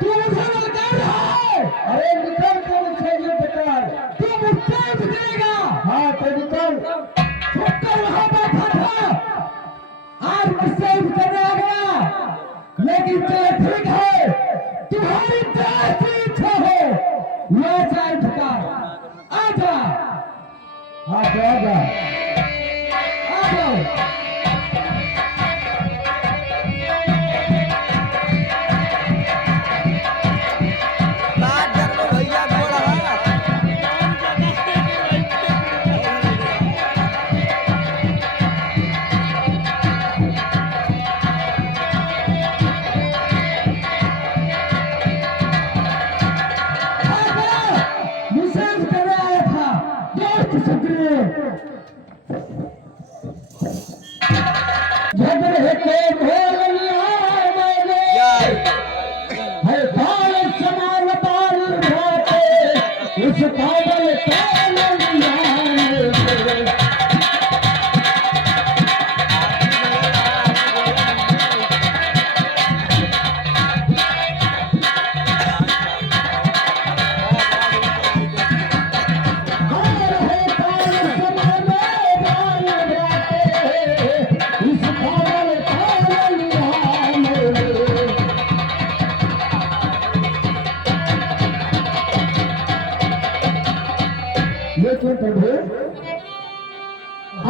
तू मुझे ललकार है। अरे निकल के मुझसे युद्ध कर। तू मुझसे युद्ध करेगा। हाँ तो निकल। छुपकर वहां बैठा था, आज मुझसे युद्ध करने आ गया। लेकिन चलो ठीक है, तुम्हारी जैसी इच्छा हो वैसा युद्ध कर। आजा हाँ तो आजा। आ जाओ। झगड़े के भोलिया मैंने है बाल समान बाल भाते उस काबल तालिया लेकिन प्रभु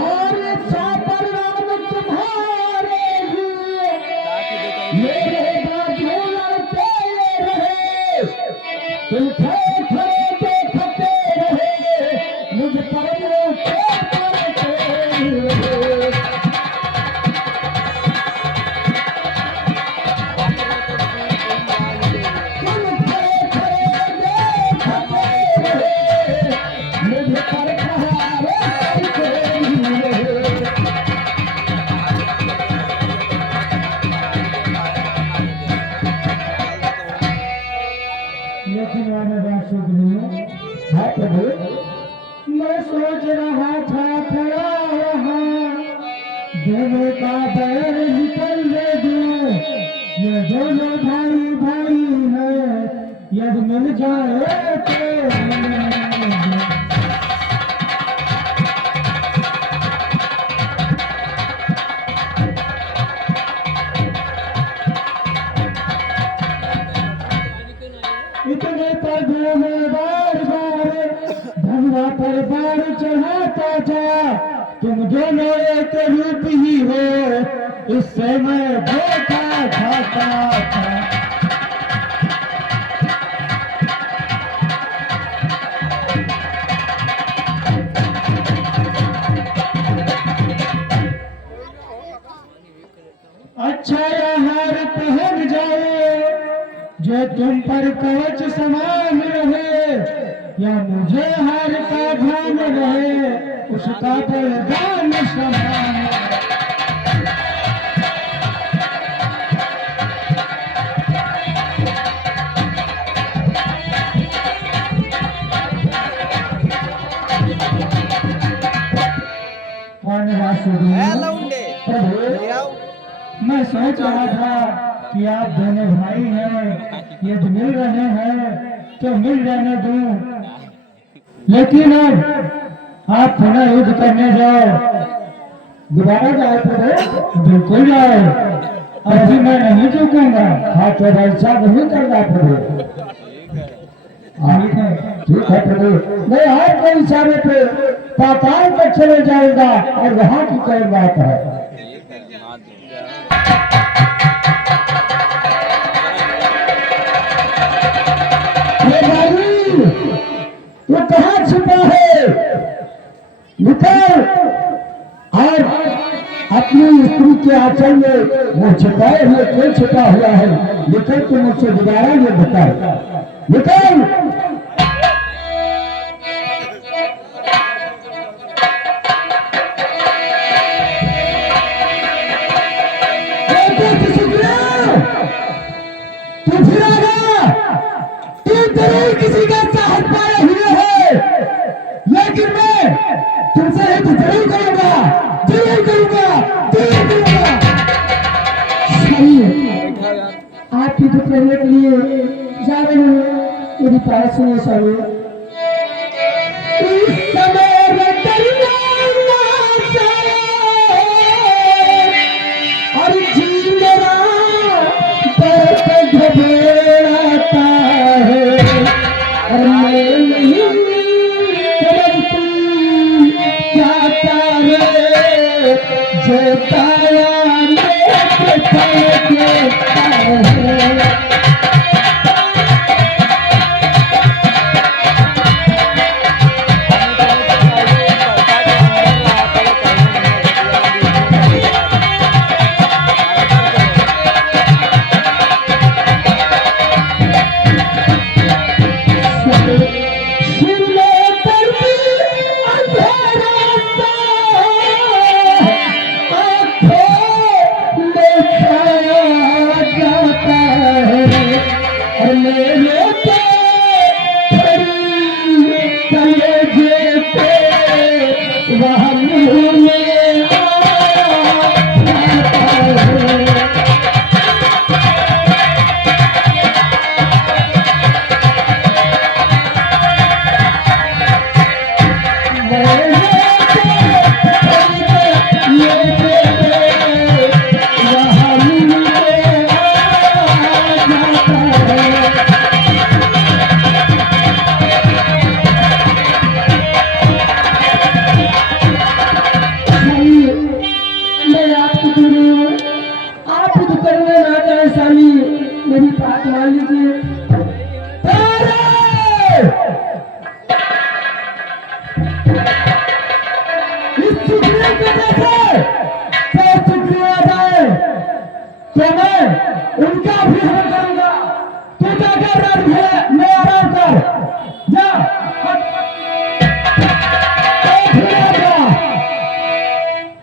और चापर राम तुम्हारे लिए मेरे बाजू लड़ते रहे, तुम खड़े देखते रहे मुझ पर करते रहे। लेकिन हाँ प्रभु, मैं सोच रहा था खड़ा रहा दोनों का बैर निकलने दूं, ये दोनों भाई भाई है, यदि मिल जाए तो इतने पर में बार बार धनवा पर बार चढ़ाता जा, तुम दोनों एक रूप ही हो, इससे मैं धोखा खाता था। अच्छा हार पहन जाओ जो तुम पर कवच समान रहे, या मुझे हार का भान रहे उसका बलिदान समान। मैं सोच रहा था कि आप दोनों भाई हैं, यदि मिल रहे हैं तो मिल जाने दूं, लेकिन अब आप पुनः युद्ध करने जाओ, दोबारा जाओ प्रभु, बिल्कुल जाओ, अभी मैं नहीं चूकूंगा। हाँ तो ऐसा नहीं करना प्रभु। ठीक है प्रभु, मैं आपके इशारे पे पाताल पर चले जाऊंगा और वहां की कोई बात है। वो कहाँ छुपा है, निकल और अपनी स्त्री के आंचल में वो छुपाए हुए क्यों छुपा हुआ है, निकल के मुझसे दोबारा ये बता, निकल। तू फिर आ गया, तू जरूर किसी का साहस पाए हुए है, लेकिन मैं तुमसे एक जरूर करूंगा, जरूर करूंगा, जरूर करूंगा। सही, आप युद्ध करने के लिए जा रहे हैं। मेरी बात सुनिए स्वामी। इस समय और जी मेरा दर्द घबराता है और मैं नहीं समझती क्या करे जो ताया लेके चलता है। मेरी बात मान लीजिए। इस सुखने के जैसे सुखने आ जाए तो मैं उनका भी हल करूंगा। तू जाकर रात है मैं आराम कर जा।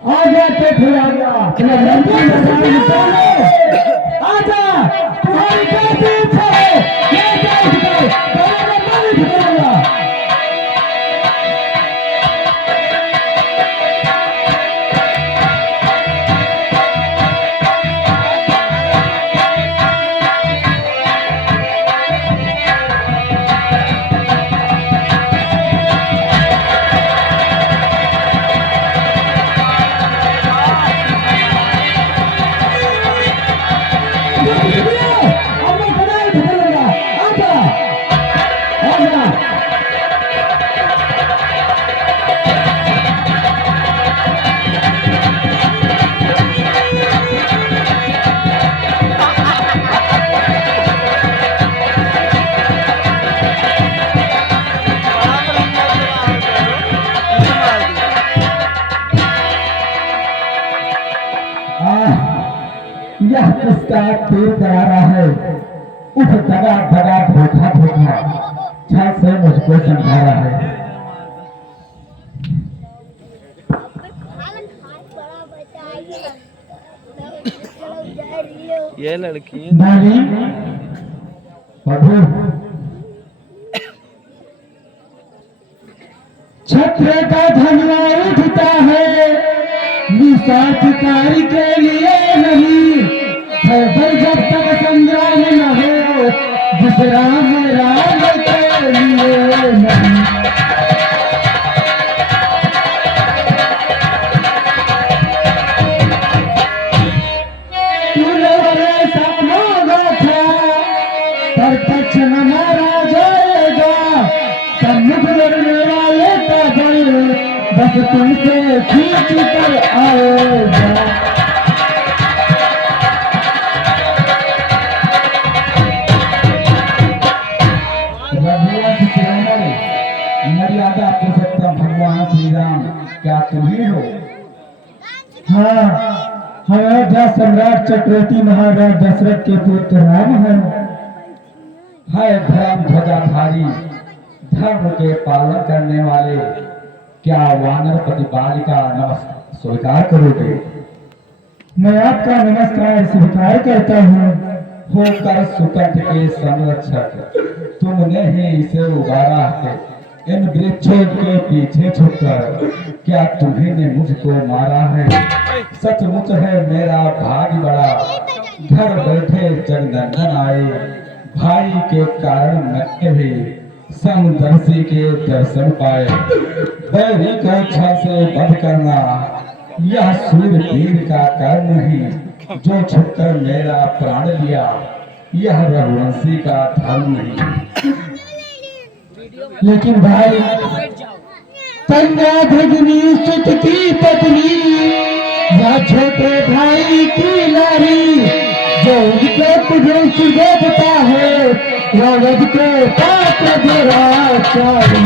आ गया तो फिर आ गया आजा तुम्हारी कैसी इच्छा है ये क्या यह किसका तीर करारा है। उठ दगा दगा धोखा धोखा छल से मुझको समझा रहा है। ये लड़की नानी मधुर छत्र का धनवा उठता है निस्वार्थ कार्य के लिए नहीं है। जब तक संग्राम न हो विश्राम राम के लिए नहीं। प्रत्यक्ष न मारा जाएगा सम्मुख लड़ने वाले का बल बस तुमसे खींच कर आएगा। मर्यादा पुरुषोत्तम भगवान श्री राम क्या तुम ही हो। हाँ अयोध्या सम्राट चक्रवर्ती महाराज दशरथ के पुत्र राम है धर्म ध्वजाधारी धर्म के पालन करने वाले क्या वानरपति बालिका नमस्कार स्वीकार करोगे। मैं आपका नमस्कार स्वीकार करता हूँ। होकर सुकंठ के संरक्षक तुमने ही इसे उगारा है। इन वृक्षों के पीछे छुपकर क्या तुम्ही ने मुझको मारा है। सचमुच है मेरा भाग्य बड़ा घर बैठे जगनंदन आए, भाई के कारण नक्के भी समदर्शी के दर्शन पाए। बैरी को छल से वध करना यह सूरवीर का कर्म नहीं, जो छुपकर मेरा प्राण लिया यह रघुवंशी का धर्म नहीं। लेकिन भाई कन्या भगिनी सुत की पत्नी या छोटे भाई की नारी जो उनके तुझे सुगता है वह वध के पात्र दुराचारी।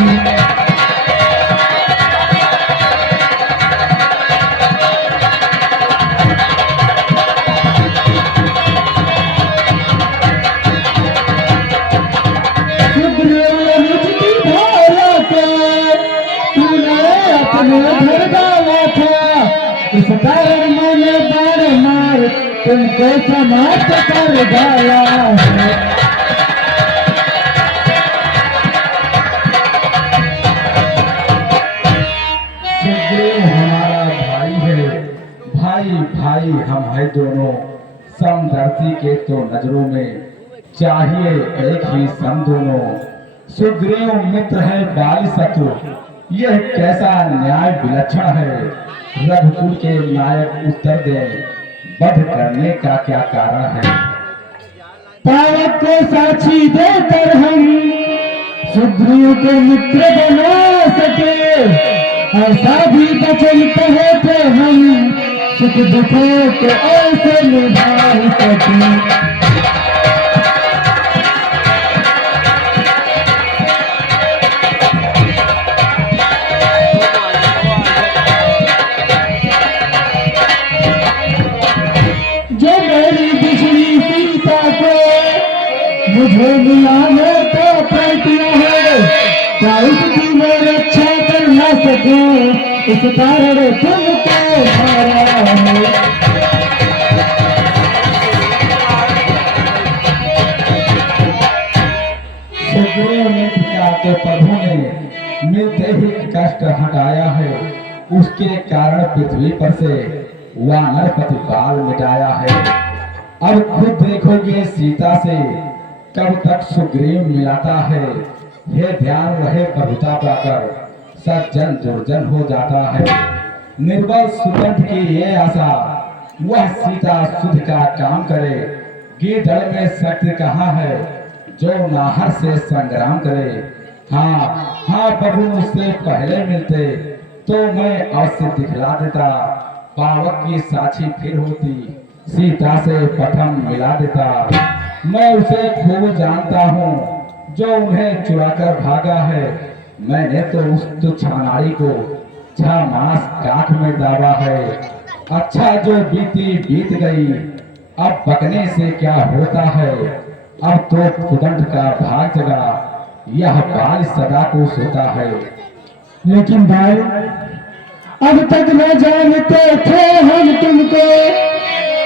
इस कारण मैंने बार मार तुमको समाप्त कर डाला है। सुग्रीव हमारा भाई है, भाई भाई हम है दोनों, समदर्शी के तो नजरों में चाहिए एक ही सम दोनों। सुग्रीव मित्र है बाली शत्रु, यह कैसा न्याय विलक्षण है। रघुकुल के नायक उत्तर दे, वध करने का क्या कारण है। पावक को साक्षी देकर हम सुग्रीव को मित्र बना सके, ऐसा भी वचन कहे थे हम सुख दुखों को ऐसे निभा सके। मुझे मिलाने को प्रयत्न है, क्या उसकी मैं रक्षा कर न सकूं, इस कारण तुमको मारा है। सुग्रीव ने पिता के प्रभु ने मिलते ही कष्ट हटाया है, उसके कारण पृथ्वी पर से वानर प्रतिपाल मिटाया है। अब खुद देखोगे सीता से कब तक सुग्रीव मिलाता है। हे ध्यान रहे प्रभुता पाकर सज्जन दुर्जन हो जाता है। निर्बल सुदंत की ये आशा वह सीता सुध का काम करे। गीदड़ में शक्ति कहाँ है जो नाहर से संग्राम करे। हाँ हाँ प्रभु मुझसे पहले मिलते तो मैं अवश्य दिखला देता। पावक की साक्षी फिर होती सीता से प्रथम मिला देता। मैं उसे खूब जानता हूँ जो उन्हें चुराकर भागा है। मैंने तो उस तुच्छ अनाड़ी को 6 मास काख में दाबा है। अच्छा जो बीती बीत गई, अब बकने से क्या होता है। अब तो कुदंत का भाग जगा, यह बाल सदा को सोता है। लेकिन भाई अब तक न जानते थे हम तुमको,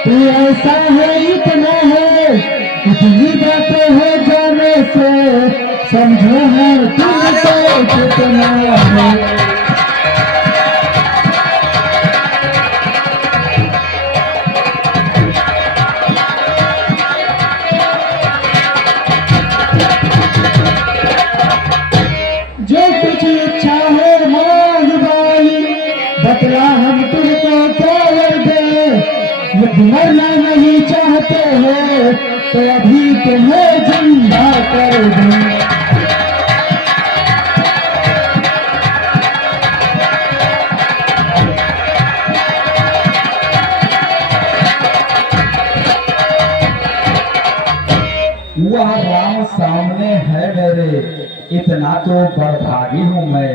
तू ऐसा है इतना है, इतनी बातें हो जाने से समझो है तुमको कितना है। जो कुछ इच्छा है मांग वाली बतला हम तुमको कर दे। यदि मरना नहीं चाहते हो तो अभी तुम्हें जिंदा कर दूं। वह राम सामने है मेरे, इतना तो बड़भागी हूँ मैं।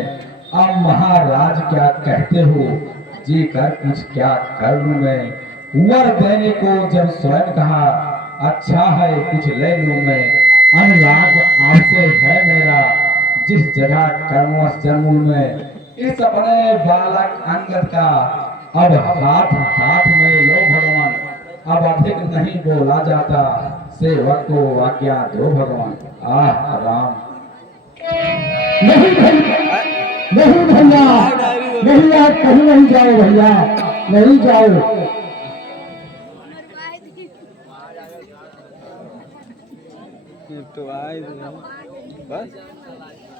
अब महाराज क्या कहते हो, जी कर कुछ क्या कर लूं मैं। वर देने को जब स्वयं कहा, अच्छा है कुछ ले लूं मैं। अनुराग आपसे है मेरा, जिस जगह कर्मवश जन्मूं में। इस अपने बालक अंगद का अब हाथ हाथ में लो भगवान। अब अधिक नहीं बोला जाता, सेवक को आज्ञा दो भगवान। आह राम। नहीं भैया, नहीं भैया, नहीं आप कहीं नहीं जाओ भैया, नहीं जाओ। तो आए बस